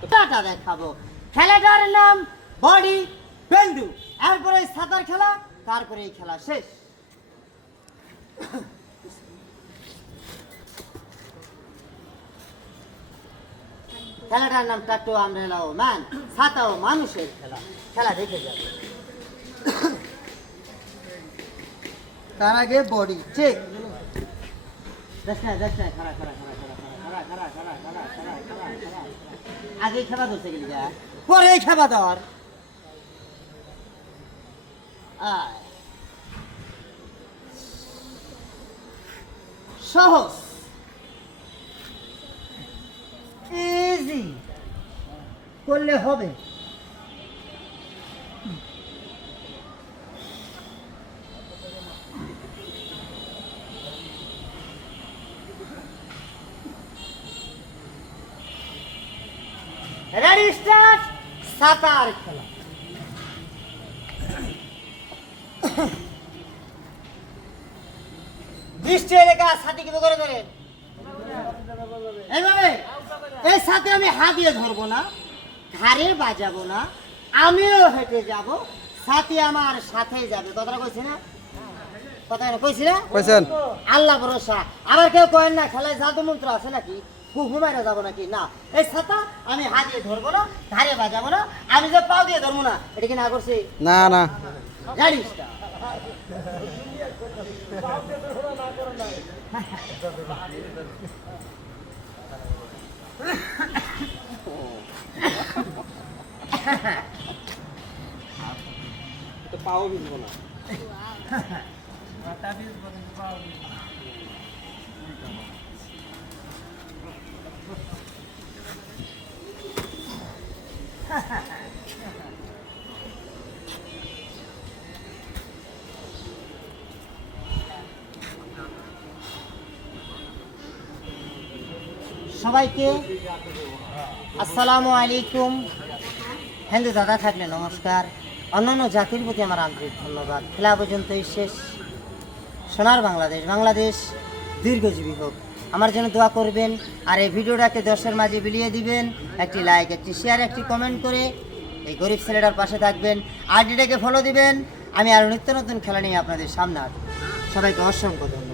খেলাটা দেখাবো। খেলাটার নাম বডি বেন্ডু। এরপরে সাঁতার খেলা, তারপরে এই খেলা শেষ। খেলাটার নাম টাটু আমরেলা ও ম্যান, ছাতা ও মানুষের খেলা। খেলা দেখে যাবে। তার আগে বডি চেক। আগে খেলা ধরতে গেলি, পরে খেলা দেওয়ার সহজ, ইজি করলে হবে। Ready start. সাঁতার খেলা। দৃষ্টি রেখা সাথে কি করে ধরেন এইভাবে। এই সাথে আমি হাত দিয়ে ধরবো না, ঘাড়ে বাজাবো না, আমিও হেঁটে যাব, সাথে আমার সাথেই যাবে। কথাটা কইছি না? কথা কইছি না? কইছেন। আল্লাহ ভরসা। আবার কেউ কয়েন না খেলায় জাদু মন্ত্র আছে নাকি, ঘুমাইরা যাবো নাকি? না, এই ছাতা আমি হাত দিয়ে ধরবো না, ঘাড়ে বাজাবো না, আমি যে পাও দিয়ে ধরবো না। এটা কি না করছি? না না, জানিস না? পাও ভিজবো না। সবাইকে আসসালামু আলাইকুম। হিন্দু দাদা থাকলে নমস্কার, অন্যান্য জাতির প্রতি আমার আন্তরিক ধন্যবাদ। খেলা পর্যন্তই শেষ। সোনার বাংলাদেশ, বাংলাদেশ দীর্ঘজীবী হোক। আমার জন্য দোয়া করবেন, আর এই ভিডিওটাকে দর্শকের মাঝে বিলিয়ে দিবেন। একটি লাইক, একটি শেয়ার, একটি কমেন্ট করে এই গরিব ছেলেটার পাশে থাকবেন। আইডিটাকে ফলো দিবেন। আমি আরও নিত্য নতুন খেলা নিয়ে আপনাদের সামনে আসবো। সবাইকে অসংখ্য ধন্যবাদ।